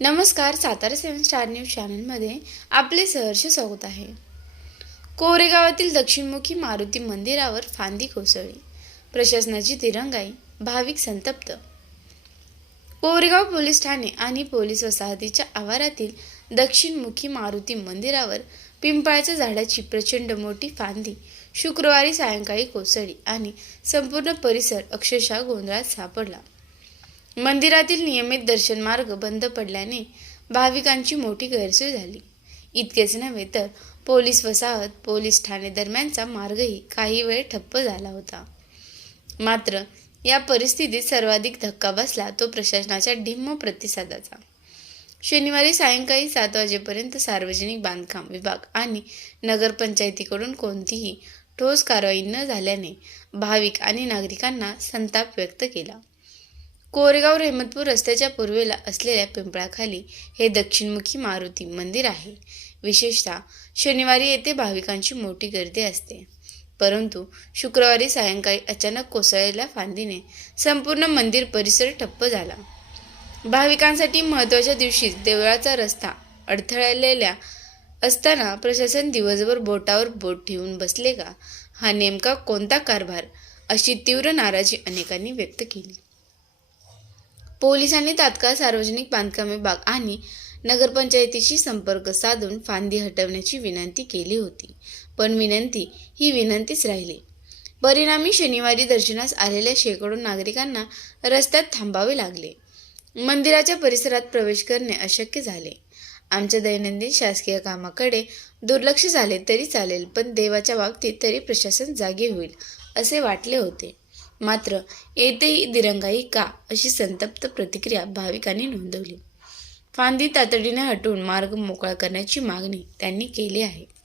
नमस्कार सातारा सेवन star news चॅनलमध्ये आपले सहर्ष स्वागत आहे. कोरेगावातील दक्षिणमुखी मारुती मंदिरावर फांदी कोसळली. प्रशासनाची तिरंगाई भाविक संतप्त. कोरेगाव पोलीस ठाणे आणि पोलीस वसाहतीच्या आवारातील दक्षिणमुखी मारुती मंदिरावर पिंपळाच्या झाडाची प्रचंड मोठी फांदी शुक्रवारी सायंकाळी कोसळली आणि संपूर्ण परिसर अक्षरशः गोंधळात सापडला. मंदिरातील नियमित दर्शन मार्ग बंद पडल्याने भाविकांची मोठी गैरसोय झाली. इतकेच नव्हे तर पोलीस वसाहत पोलीस ठाणे दरम्यानचा मार्गही काही वेळ ठप्प झाला होता. मात्र या परिस्थितीत सर्वाधिक धक्का बसला तो प्रशासनाच्या ढिम्म प्रतिसादाचा. शनिवारी सायंकाळी सात वाजेपर्यंत सार्वजनिक बांधकाम विभाग आणि नगरपंचायतीकडून कोणतीही ठोस कारवाई न झाल्याने भाविक आणि नागरिकांना संताप व्यक्त केला. कोरेगाव रेहमतपूर रस्त्याच्या पूर्वेला असलेल्या पिंपळाखाली हे दक्षिणमुखी मारुती मंदिर आहे. विशेषतः शनिवारी येथे भाविकांची मोठी गर्दी असते. परंतु शुक्रवारी सायंकाळी अचानक कोसळलेल्या फांदीने संपूर्ण मंदिर परिसर ठप्प झाला. भाविकांसाठी महत्त्वाच्या दिवशीच देवळाचा रस्ता अडथळलेल्या असताना प्रशासन दिवसभर बोटावर बोट ठेवून बसले का? हा नेमका कोणता कारभार? अशी तीव्र नाराजी अनेकांनी व्यक्त केली. पोलिसांनी तात्काळ सार्वजनिक बांधकाम विभाग आणि नगरपंचायतीशी संपर्क साधून फांदी हटवण्याची विनंती केली होती. पण विनंती ही विनंतीच राहिली. परिणामी शनिवारी दर्शनास आलेल्या शेकडो नागरिकांना रस्त्यात थांबावे लागले. मंदिराच्या परिसरात प्रवेश करणे अशक्य झाले. आमच्या दैनंदिन शासकीय कामाकडे दुर्लक्ष झाले तरी चालेल पण देवाच्या बाबतीत तरी प्रशासन जागे होईल असे वाटले होते. मात्र येथेही दिरंगाई का अशी संतप्त प्रतिक्रिया भाविकांनी नोंदवली. फांदी तातडीने हटवून मार्ग मोकळा करण्याची मागणी त्यांनी केली आहे.